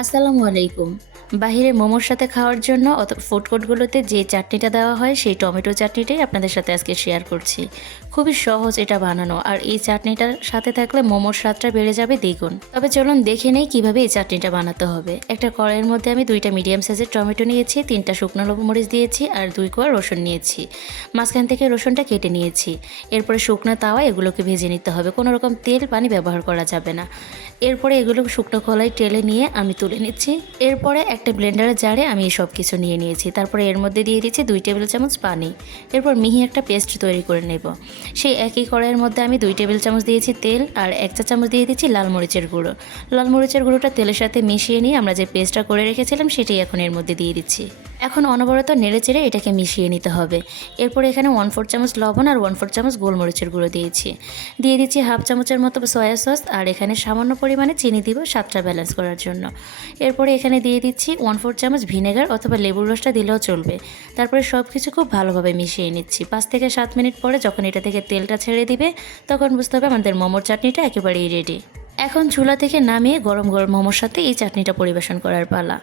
আসসালামু আলাইকুম বাহিরে মোমোর সাথে খাওয়ার জন্য ফুড কোর্টগুলোতে যে চাটনিটা দেওয়া হয়, সেই টমেটো চাটনিটাই আপনাদের সাথে আজকে শেয়ার করছি। খুবই সহজ এটা বানানো। আর এই চাটনিটার সাথে থাকলে মোমোর স্বাদটা বেড়ে যাবে দ্বিগুণ। তবে চলুন দেখে নেই কীভাবে এই চাটনিটা বানাতে হবে। একটা কড়াইয়ের মধ্যে আমি দুইটা মিডিয়াম সাইজের টমেটো নিয়েছি, তিনটা শুকনো মরিচ দিয়েছি আর দুই কোয়া রসুন নিয়েছি। মাঝখান থেকে রসুনটা কেটে নিয়েছি। এরপরে শুকনো তাওয়া এগুলোকে ভেজে নিতে হবে। কোনো রকম তেল, পানি ব্যবহার করা যাবে না। এরপরে এগুলো শুকনো কলাই টেলে নিয়ে আমি তুলে নিচ্ছি। এরপরে একটা ব্লেন্ডারের জারে আমি সব কিছু নিয়ে নিয়েছি। তারপরে এর মধ্যে দিয়ে দিয়েছি দুই টেবিল চামচ পানি। এরপর মিহি একটা পেস্ট তৈরি করে নেব। সেই একই কড়াইয়ের মধ্যে আমি দুই টেবিল চামচ দিয়েছি তেল আর এক চা চামচ দিয়ে দিয়েছি লাল মরিচের গুঁড়ো। লাল মরিচের গুঁড়োটা তেলের সাথে মিশিয়ে নিয়ে আমরা যে পেস্টটা করে রেখেছিলাম, সেটাই এখন এর মধ্যে দিয়ে দিচ্ছি। এখন অনবরত নেড়ে চেড়ে এটাকে মিশিয়ে নিতে হবে। এরপরে এখানে ওয়ান ফোর চামচ লবণ আর ওয়ান ফোর চামচ গোলমরিচের গুঁড়ো দিয়েছি। দিয়ে দিচ্ছি হাফ চামচের মতো সয়া সস আর এখানে সামান্য পরিমাণে চিনি দিব স্বাদটা ব্যালেন্স করার জন্য। এরপরে এখানে দিয়ে দিচ্ছি ওয়ান ফোর চামচ ভিনেগার অথবা লেবুর রসটা দিলেও চলবে। তারপরে সব কিছু খুব ভালোভাবে মিশিয়ে নিচ্ছি। পাঁচ থেকে সাত মিনিট পরে যখন এটা থেকে তেলটা ছেড়ে দিবে, তখন বুঝতে হবে আমাদের মোমোর চাটনিটা একেবারেই রেডি এখন চুলা থেকে নামিয়ে গরম গরম মোমোর সাথে এই চাটনিটা পরিবেশন করার পালা।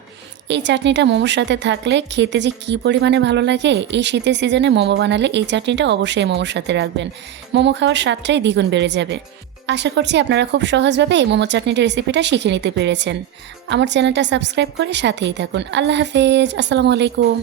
এই চাটনিটা মোমোর সাথে থাকলে খেতে যে কী পরিমাণে ভালো লাগে, এই শীতের সিজনে মোমো বানালে এই চাটনিটা অবশ্যই মোমোর সাথে রাখবেন। মোমো খাওয়ার স্বাদটাই দ্বিগুণ বেড়ে যাবে। আশা করছি আপনারা খুব সহজভাবে এই মোমো চাটনির রেসিপিটা শিখে নিতে পেরেছেন। আমার চ্যানেলটা সাবস্ক্রাইব করে সাথেই থাকুন। আল্লাহ হাফেজ। আসসালামু আলাইকুম।